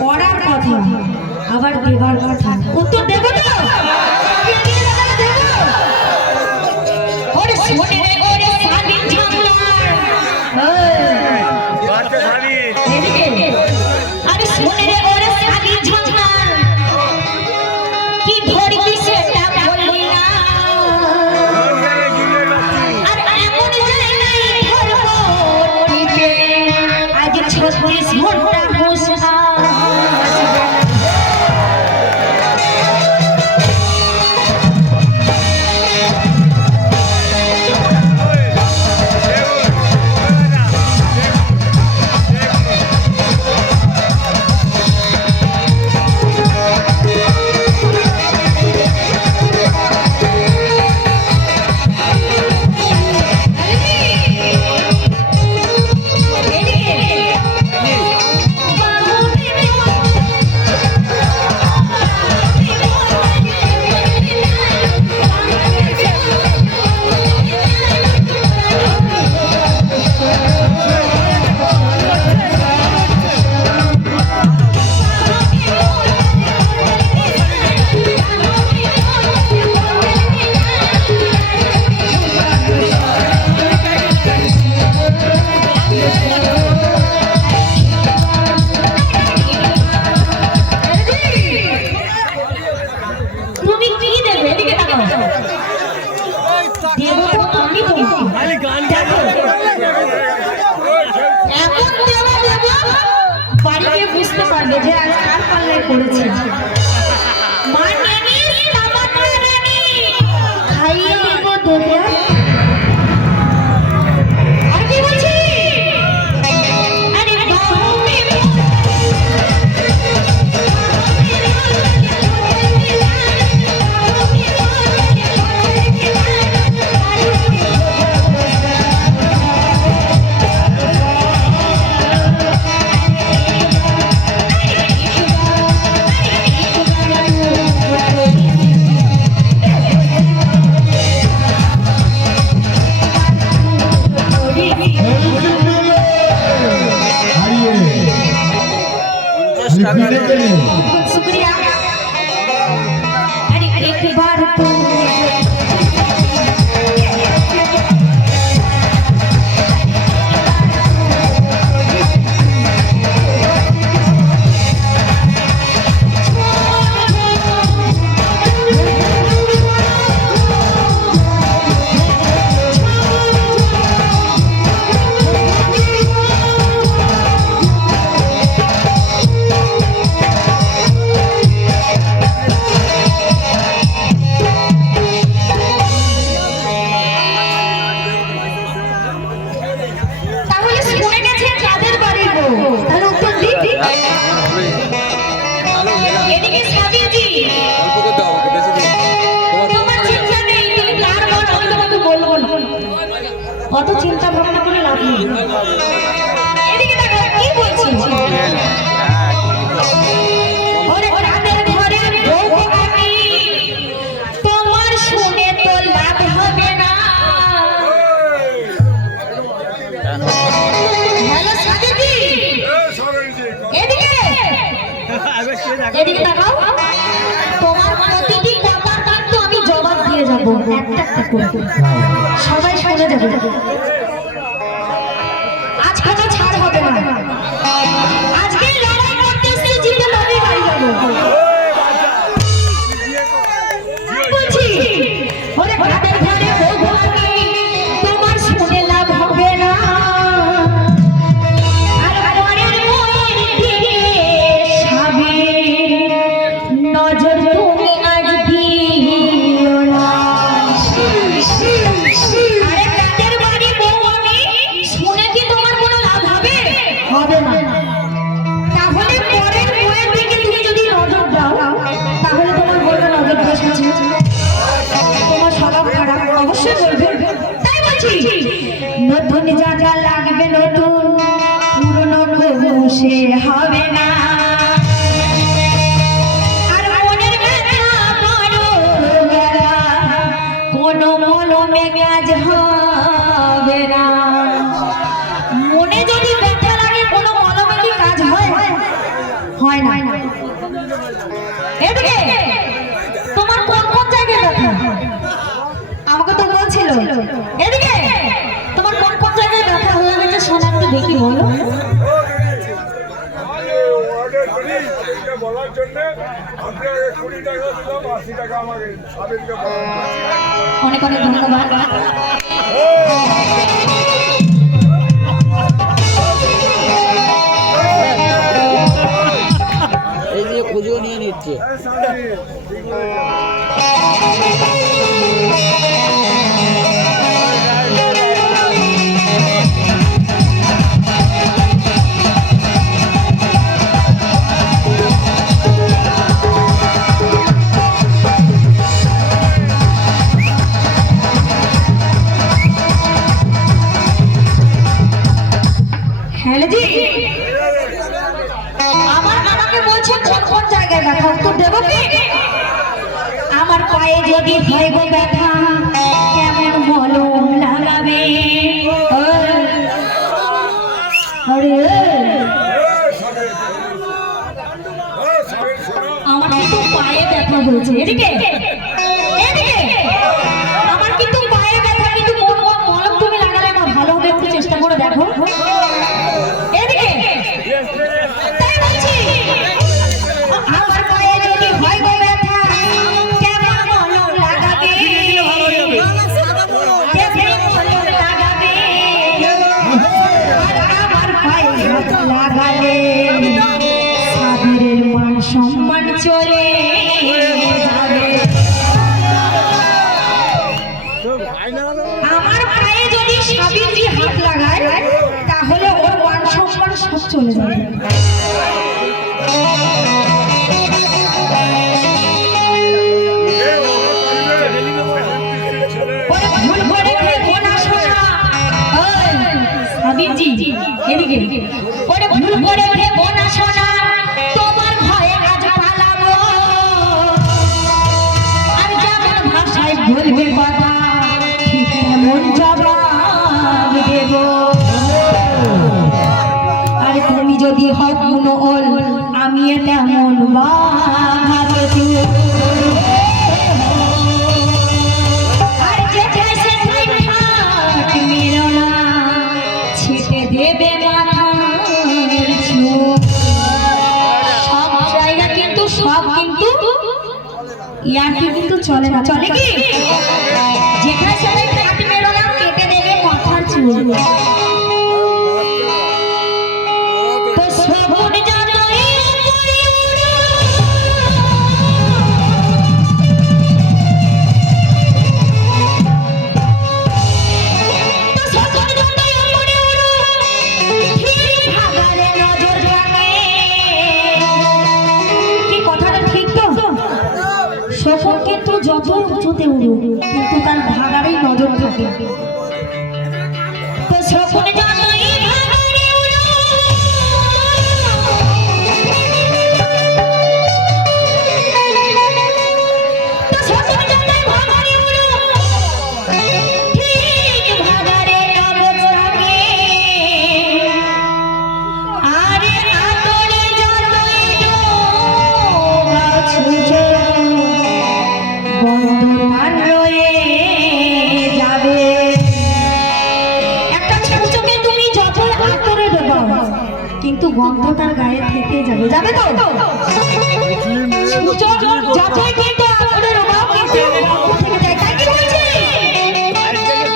পড়ার কথা আবার দেবার কথা উত্তর দেব তো ওরে শুনে রে ওরে সাদি ঠাকুর বাচ্চা সাদি আরে শুনে রে ওরে সাদি ঠাকুর কি ধরবি সেটা বললি না আর এমন যায় নাই ধরব টিপে আজ 36 ঘন্টা বসা বুঝতে পারবে যে আজ কার পাল্লায় পড়েছে মা নেনি বাবা রানী খাইয়ে দেব তোরে আর কি বলছি আরে शुक्रिया अरे एक बार तो অত চিন্তা ভাবনা করে লাভ নেই এদিকে দেখো কি বলছি ওরে রাতের ঘরে বউ আমি তোমার শুনে তো লাভ হবে না হ্যালো সাদিজি এদিকে তাকাও তোমার প্রতিটি কথার কিন্তু আমি জবাব দিয়ে যাব একটা একটা করে সবাই শুনে যাবে আজ কোনো ছাড় হবে না আজকে লড়াই করতেছি জিতে লড়াই বাড়ি যাবো বলছি ওরে ভাতের ঘরে বউ আমি তোমার শুনে লাভ হবে না আর পরের মনের দিকে সাবে নজর তুমি আজ দিও না হবে না তাহলে পরের বইয়ের দিকে তুমি যদি নজর দাও তাহলে তোমার বলবে নজর বসেছে তোমার স্বভাব খারাপ অবশ্যই বলবে তাই বলছি নতুন যা লাগবে নতুন পুরনো বসে হবে না আর মনের ব্যথা বড় ব্যথা কোনো মলমে কাজ হবে না মনে যদি ব্যথা লাগে কোনো মলমে কি কাজ হয় এদিকে তোমার কোন কোন জায়গায় ব্যথা আমাকে তো বলছিল। এদিকে তোমার কোন কোন জায়গায় ব্যথা হয়ে গেছে শোনা একটু দেখি বলো। বলার জন্য আপনাকে 20 টাকা দিলাম, 80 টাকা আমাকে সাবেককে অনেক অনেক ধন্যবাদ। এই দিয়ে খুঁজেও নিয়ে নিচ্ছে। হ্যালো জি, আমাকে বলছে কোন কোন জায়গায় ব্যথা উত্তর দেবো কি? আমার পায়ে যদি হয় গো ব্যথা কেমন মলম লাগাবে? আরে আমার কিন্তু পায়ে ব্যথা হয়েছে। এদিকে এদিকে আমার কিন্তু পায়ে ব্যথা, কিন্তু কোন কোন মলম তুমি লাগালে আমার ভালো হবে একটু চেষ্টা করে দেখো। এদিকে তাই বলছি আমার পায়ে যদি হয় গো ব্যথা কেমন মলম লাগাবে? কেমন মলম লাগাবে? আর আমার পায়ে ব্যথা লাগালে সাবিরের মান সম্মান চলে যাবে। আমার পায়ে যদি সাবিরজি হাত লাগায় তাহলে ওর মান সম্মান সব চলে যাবে। ওরে ভুল করে ভেবো না সোনা, ওই সাবিরজি এদিকে, ওরে ভুল করে ভেবো না সোনা, তোমার ভয়ে আজ পালাবো। আর যেমন ভাষায় বলবে কথা ঠিক তেমন জবাব দেব। আর তুমি যদি হও কোনো ওল আমি তেমন ভাবে আর যেথায় সেথায় ঠাট মেরো না, ছেটে দেবে মাথার চুল। সব জায়গা কিন্তু সব কিন্তু ইয়ার্কি কিন্তু চলে না, চলে কি? যেখানে সেখানে ঠাট মেরো না, কেটে দেবে মাথার চুল। তো শ্রবণ জানাই উপরে উড়ো, তো শ্রবণ জানাই উপরে উড়ো, ঠিক ভাগারে নজর রাখে। কি কথাটা ঠিক তো? শোষণ কিন্তু যত উঁচুতে উড়ুক কিন্তু তার ভাগারেই নজর থাকে। তো শোষণ জানাই ভাগারে উড়ো, তো শোষণ জানাই ভাগারে উড়ো, ঠিক ভাগারে নজর থাকে। আরে আদরে যতই ডোবা ছুঁচো বন্ধন রয়ে যাবে। একটা ছুঁচোকে তুমি যতই আতরে ডোবাও কিন্তু গন্ধ তার গায়ে থেকে যাবে, যাবে তো? ছুঁচো যতই কিন্তু আতরে ডোবাও কিন্তু গন্ধ থেকে যায়, তাই কি বলছি?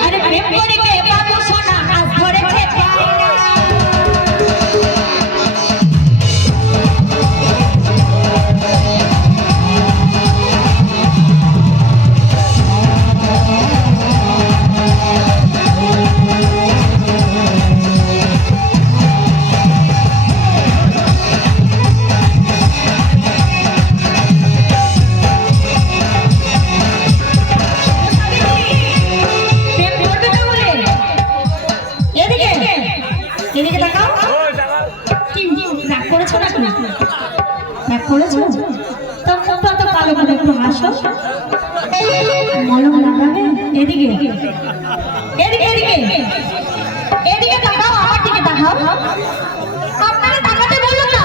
আরে প্রেম করে কে বাবু সোনা আজ ধরেছে পায়রা। প্রেম করবে না বলে এদিকে এদিকে তাকাও। কি রাগ করেছো নাকি? রাগ করেছো? তো মুখটা তো কালো করে একটু হাসো। মলম লাগাবে? এদিকে এদিকে এদিকে এদিকে তাকাও, আমার দিকে তাকাও। আপনাকে তাকাতে বললাম না?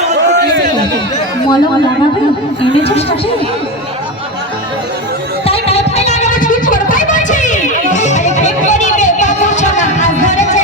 এদিকে মলম লাগাবে এনেছো সাথে তাই কোথায় লাগাবে ছুট করে তাই বলছি আরে প্রেম করিবে বাবু সোনা আজ ধরেছে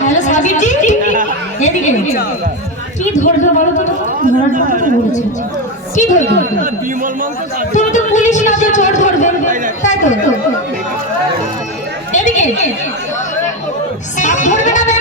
হ্যালো সাবিরজি এদিকে কি ধরবে বলো তো ধরার কথা তো বলেছি কি ধরবে তুমি তো পুলিশ না যে চোর ধরবে তাই তো এদিকে সাপ ধরবে না